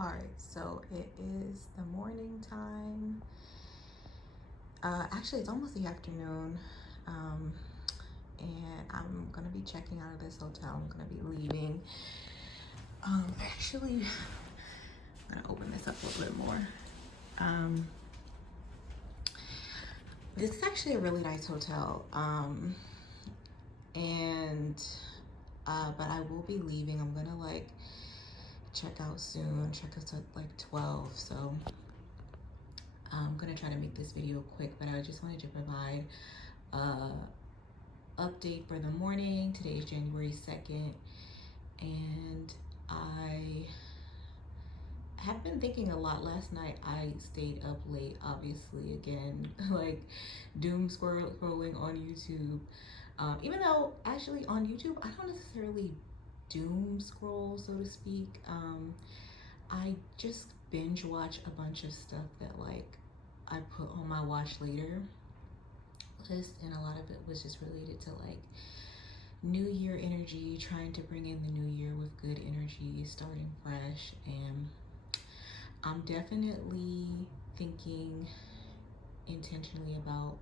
All right, so it is the morning time. Actually, it's almost the afternoon. Um, and I'm gonna be checking out of this hotel. I'm gonna be leaving. Actually, I'm gonna open this up a little bit more. This is actually a really nice hotel. And but I will be leaving. I'm gonna like check out soon. Check out at like 12. So I'm gonna try to make this video quick, but I just wanted to provide update for the morning. Today is January 2nd, and I have been thinking a lot. Last night I stayed up late, obviously, again, like doom scrolling on YouTube. Even though actually on YouTube I don't necessarily doom scroll, so to speak. I just binge watch a bunch of stuff that like I put on my watch later list, and a lot of it was just related to like new year energy, trying to bring in the new year with good energy, starting fresh. And I'm definitely thinking intentionally about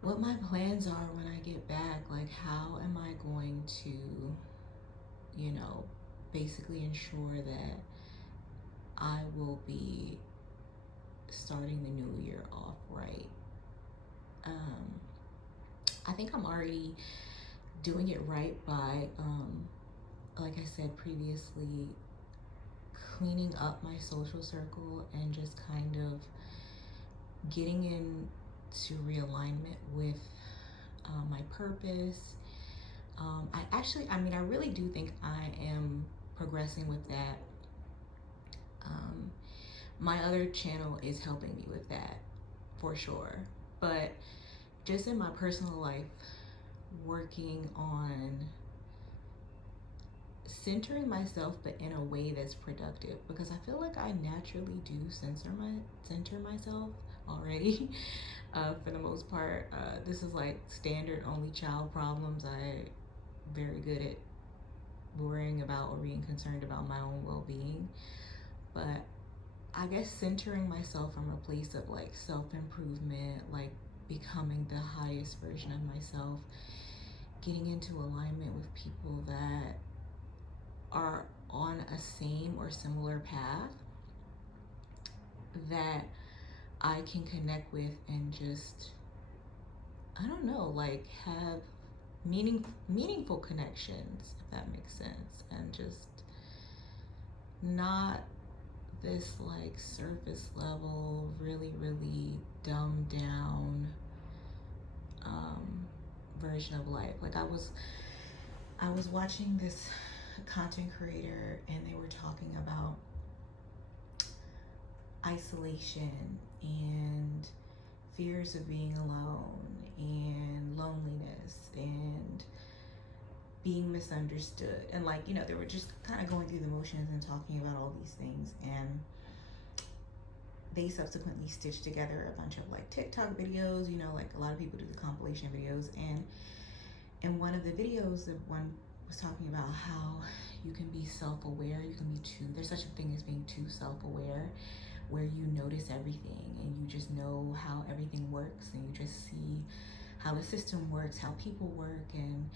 what my plans are when I get back. Like, how am I going to, basically ensure that I will be starting the new year off right. I think I'm already doing it right by, like I said previously, cleaning up my social circle and just kind of getting into realignment with my purpose. I really do think I am progressing with that. My other channel is helping me with that for sure. But just in my personal life, working on centering myself, but in a way that's productive, because I feel like I naturally do center myself already. For the most part, this is like standard only child problems. I very good at worrying about or being concerned about my own well-being, but I guess centering myself from a place of like self-improvement, like becoming the highest version of myself, getting into alignment with people that are on a same or similar path that I can connect with, and just, I don't know, like have meaningful connections, if that makes sense, and just not this like surface level, really dumbed down version of life. Like I was watching this content creator, and they were talking about isolation and fears of being alone and loneliness and being misunderstood, and like, they were just kind of going through the motions and talking about all these things. And they subsequently stitched together a bunch of like TikTok videos, like a lot of people do the compilation videos. And in one of the videos, the one was talking about how you can be self-aware. You can be there's such a thing as being too self-aware, where you notice everything and you just know how everything works, and you just see how the system works, how people work. And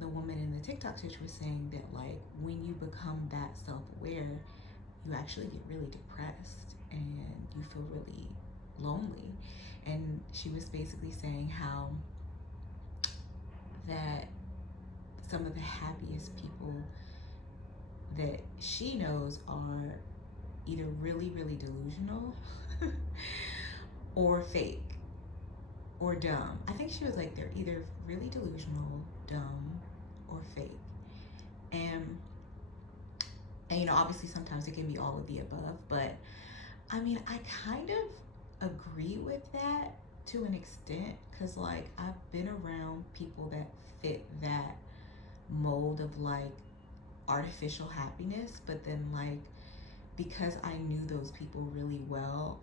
the woman in the TikTok stitch was saying that like when you become that self-aware, you actually get really depressed and you feel really lonely. And she was basically saying how that some of the happiest people that she knows are either really delusional or fake or dumb. I think she was like, they're either really delusional, dumb, or fake. And obviously sometimes it can be all of the above, but I mean, I kind of agree with that to an extent, because like I've been around people that fit that mold of like artificial happiness, but then like because I knew those people really well,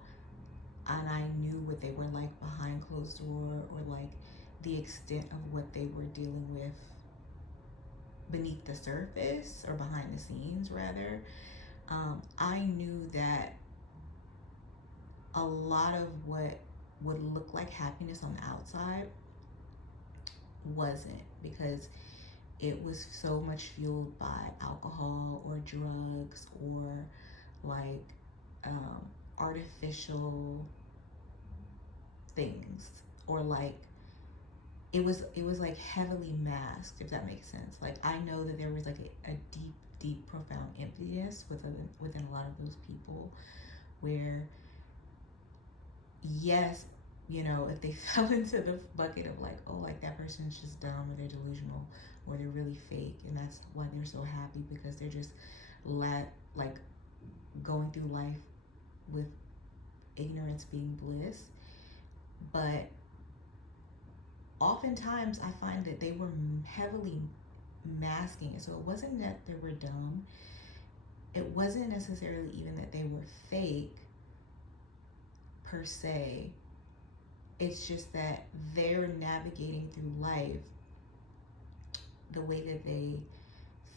and I knew what they were like behind closed door, or like the extent of what they were dealing with beneath the surface, or behind the scenes rather, I knew that a lot of what would look like happiness on the outside wasn't, because it was so much fueled by alcohol or drugs or like artificial things, or like it was like heavily masked, if that makes sense. Like I know that there was like a deep profound emptiness within a lot of those people, where yes, if they fell into the bucket of like, oh, like that person's just dumb or they're delusional or they're really fake and that's why they're so happy, because they're just like going through life with ignorance being bliss. But oftentimes I find that they were heavily masking it. So it wasn't that they were dumb, it wasn't necessarily even that they were fake per se. It's just that they're navigating through life the way that they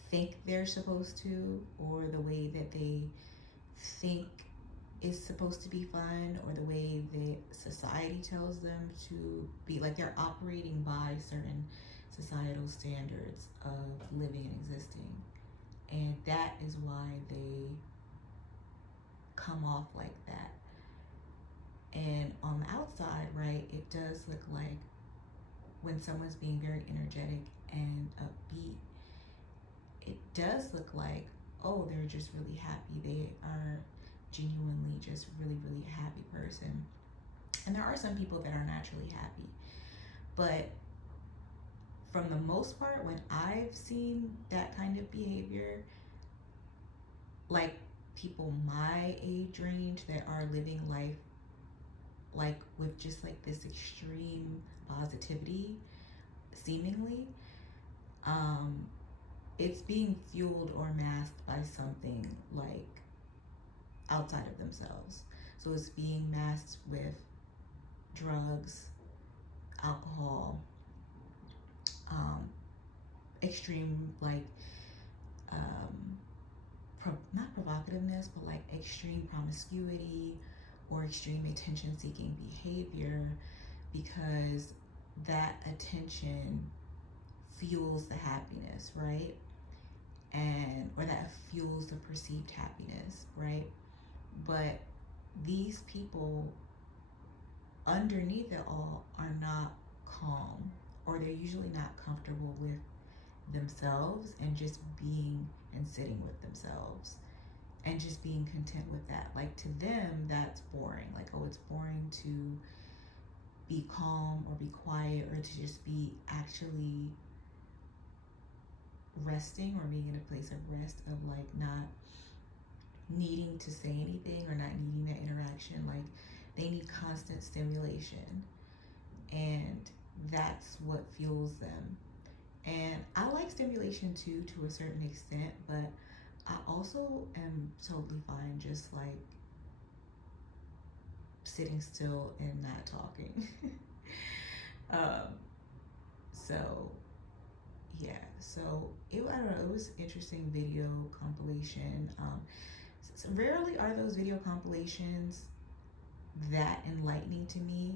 think they're supposed to, or the way that they think is supposed to be fun, or the way that society tells them to be. Like they're operating by certain societal standards of living and existing. And that is why they come off like that. And on the outside, right, it does look like, when someone's being very energetic and upbeat, it does look like, oh, they're just really happy. They are genuinely just really happy person. And there are some people that are naturally happy. But from the most part, when I've seen that kind of behavior, like people my age range that are living life like with just like this extreme positivity, seemingly, it's being fueled or masked by something like outside of themselves. So it's being masked with drugs, alcohol, extreme like not provocativeness, but like extreme promiscuity or extreme attention seeking behavior, because that attention fuels the happiness, right? And or that fuels the perceived happiness, right? But these people underneath it all are not calm, or they're usually not comfortable with themselves and just being and sitting with themselves and just being content with that. Like to them, that's boring. Like, oh, it's boring to be calm or be quiet or to just be actually resting or being in a place of rest, of like not needing to say anything or not needing that interaction. Like they need constant stimulation, and that's what fuels them. And I like stimulation too, to a certain extent, but I also am totally fine just like sitting still and not talking. um, so yeah, so I don't know, it was interesting video compilation. So rarely are those video compilations that enlightening to me,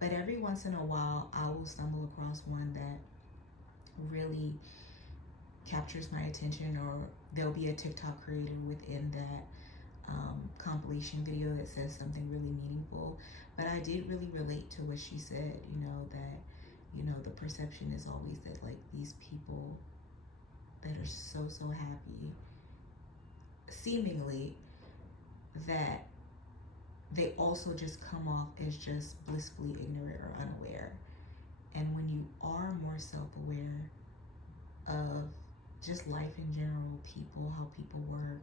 but every once in a while I will stumble across one that really captures my attention, or there'll be a TikTok creator within that compilation video that says something really meaningful. But I did really relate to what she said, that the perception is always that like these people that are so happy, seemingly, that they also just come off as just blissfully ignorant or unaware. And when you are more self-aware of just life in general, people, how people work,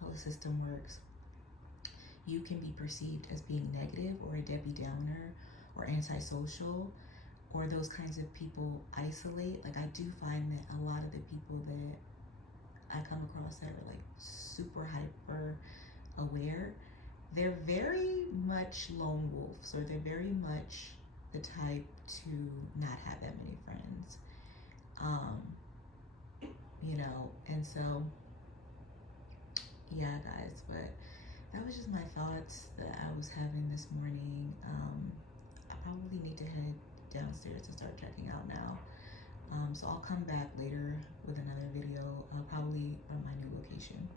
how the system works, you can be perceived as being negative or a Debbie Downer or antisocial, or those kinds of people isolate. Like I do find that a lot of the people that I come across that are like super hyper aware, they're very much lone wolves, or they're very much the type to not have that many friends. you know. And so, yeah, guys, but that was just my thoughts that I was having this morning. I probably need to head downstairs to start checking out now. So I'll come back later with another video, probably from my new location.